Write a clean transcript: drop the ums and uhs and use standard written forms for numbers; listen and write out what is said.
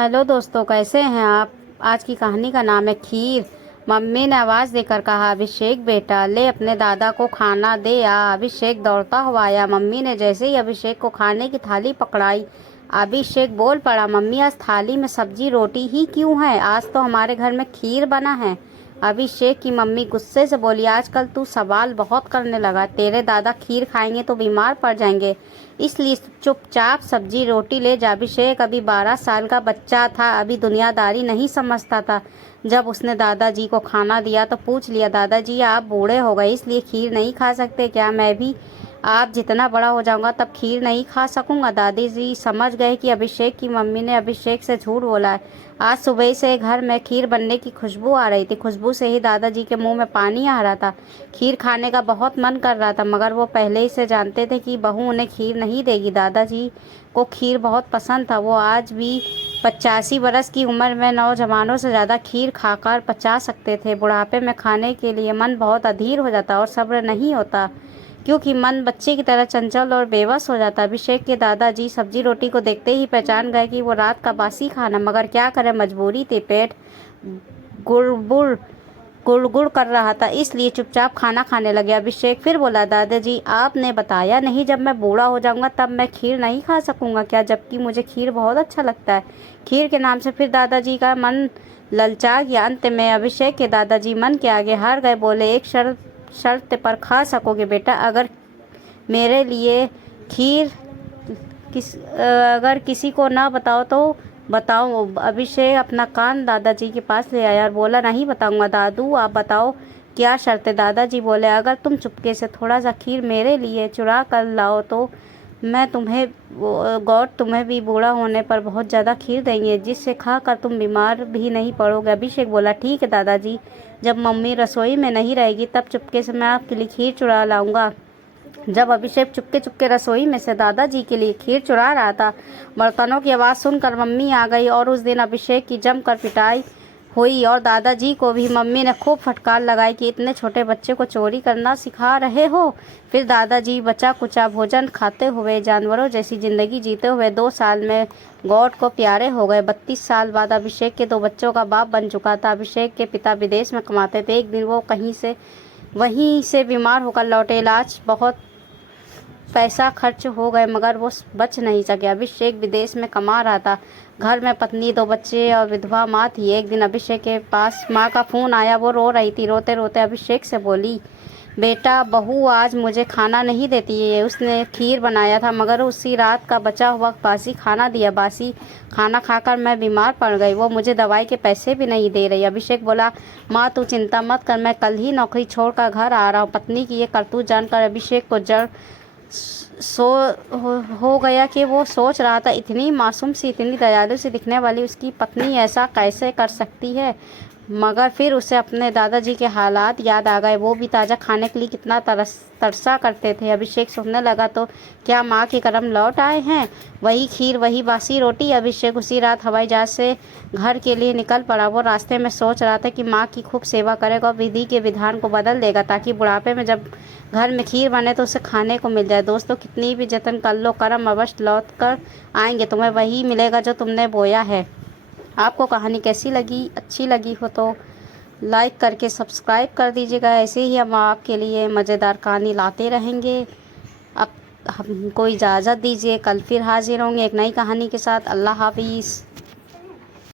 Hello दोस्तों, कैसे हैं आप। आज की कहानी का नाम है खीर। मम्मी ने आवाज़ देकर कहा, अभिषेक बेटा ले अपने दादा को खाना दे आ। अभिषेक दौड़ता हुआ आया। मम्मी ने जैसे ही अभिषेक को खाने की थाली पकड़ाई, अभिषेक बोल पड़ा, मम्मी आज थाली में सब्जी रोटी ही क्यों है? आज तो हमारे घर में खीर बना है। अभिषेक की मम्मी गुस्से से बोली, आजकल तू सवाल बहुत करने लगा। तेरे दादा खीर खाएंगे तो बीमार पड़ जाएंगे, इसलिए चुपचाप सब्जी रोटी ले जा। अभिषेक अभी 12 साल का बच्चा था, अभी दुनियादारी नहीं समझता था। जब उसने दादाजी को खाना दिया तो पूछ लिया, दादाजी आप बूढ़े हो गए इसलिए खीर नहीं खा सकते क्या? मैं भी आप जितना बड़ा हो जाऊंगा तब खीर नहीं खा सकूंगा। दादाजी समझ गए कि अभिषेक की मम्मी ने अभिषेक से झूठ बोला है। आज सुबह से घर में खीर बनने की खुशबू आ रही थी। खुशबू से ही दादाजी के मुंह में पानी आ रहा था। खीर खाने का बहुत मन कर रहा था, मगर वो पहले ही से जानते थे कि बहू उन्हें खीर नहीं देगी। दादाजी को खीर बहुत पसंद था। वो आज भी 85 बरस की उम्र में नौजवानों से ज़्यादा खीर खाकर पचा सकते थे। बुढ़ापे में खाने के लिए मन बहुत अधीर हो जाता और सब्र नहीं होता, क्योंकि मन बच्चे की तरह चंचल और बेबस हो जाता। अभिषेक के दादाजी सब्जी रोटी को देखते ही पहचान गए कि वो रात का बासी खाना, मगर क्या करें, मजबूरी थी। पेट गुड़गुड़ गुड़गुड़ कर रहा था, इसलिए चुपचाप खाना खाने लगे। अभिषेक फिर बोला, दादाजी आपने बताया नहीं जब मैं बूढ़ा हो जाऊंगा तब मैं खीर नहीं खा सकूंगा क्या? जबकि मुझे खीर बहुत अच्छा लगता है। खीर के नाम से फिर दादाजी का मन ललचा गया। अंत में अभिषेक के दादाजी मन के आगे हार गए। बोले, एक शर्त पर खा सकोगे बेटा, अगर मेरे लिए खीर अगर किसी को ना बताओ तो बताओ। अभिषेक अपना कान दादाजी के पास ले आया और बोला, नहीं बताऊंगा दादू, आप बताओ क्या शर्त है? दादाजी बोले, अगर तुम चुपके से थोड़ा सा खीर मेरे लिए चुरा कर लाओ तो मैं तुम्हें गॉड तुम्हें भी बूढ़ा होने पर बहुत ज़्यादा खीर देंगे, जिससे खाकर तुम बीमार भी नहीं पड़ोगे। अभिषेक बोला, ठीक है दादाजी, जब मम्मी रसोई में नहीं रहेगी तब चुपके से मैं आपके लिए खीर चुरा लाऊंगा। जब अभिषेक चुपके चुपके रसोई में से दादाजी के लिए खीर चुरा रहा था, बर्तनों की आवाज़ सुनकर मम्मी आ गई और उस दिन अभिषेक की जमकर पिटाई हुई। और दादाजी को भी मम्मी ने खूब फटकार लगाई कि इतने छोटे बच्चे को चोरी करना सिखा रहे हो। फिर दादाजी बचा कुचा भोजन खाते हुए जानवरों जैसी ज़िंदगी जीते हुए 2 साल में गॉड को प्यारे हो गए। 32 साल बाद अभिषेक के 2 बच्चों का बाप बन चुका था। अभिषेक के पिता विदेश में कमाते थे। एक दिन वो वहीं से बीमार होकर लौटे। इलाज बहुत पैसा खर्च हो गए, मगर वो बच नहीं सके। अभिषेक विदेश में कमा रहा था। घर में पत्नी, 2 बच्चे और विधवा माँ थी। एक दिन अभिषेक के पास माँ का फ़ोन आया। वो रो रही थी। रोते रोते अभिषेक से बोली, बेटा बहू आज मुझे खाना नहीं देती है। उसने खीर बनाया था मगर उसी रात का बचा हुआ बासी खाना दिया। बासी खाना खाकर मैं बीमार पड़ गई। वो मुझे दवाई के पैसे भी नहीं दे रही। अभिषेक बोला, माँ तू चिंता मत कर, मैं कल ही नौकरी छोड़कर घर आ रहा हूँ। पत्नी की ये करतूत जानकर अभिषेक को जड़ हो गया कि वो सोच रहा था, इतनी मासूम सी, इतनी दयालु सी दिखने वाली उसकी पत्नी ऐसा कैसे कर सकती है। मगर फिर उसे अपने दादाजी के हालात याद आ गए। वो भी ताज़ा खाने के लिए कितना तरसा करते थे। अभिषेक सोचने लगा, तो क्या माँ के करम लौट आए हैं? वही खीर, वही बासी रोटी। अभिषेक उसी रात हवाई जहाज से घर के लिए निकल पड़ा। वो रास्ते में सोच रहा था कि माँ की खूब सेवा करेगा और विधि के विधान को बदल देगा, ताकि बुढ़ापे में जब घर में खीर बने तो उसे खाने को मिल जाए। दोस्तों, कितनी भी जतन कर लो, करम अवश्य लौट कर आएंगे। तुम्हें वही मिलेगा जो तुमने बोया है। आपको कहानी कैसी लगी? अच्छी लगी हो तो लाइक करके सब्सक्राइब कर दीजिएगा। ऐसे ही हम आपके लिए मज़ेदार कहानी लाते रहेंगे। अब हमको इजाज़त दीजिए, कल फिर हाजिर होंगे एक नई कहानी के साथ। अल्लाह हाफिज़।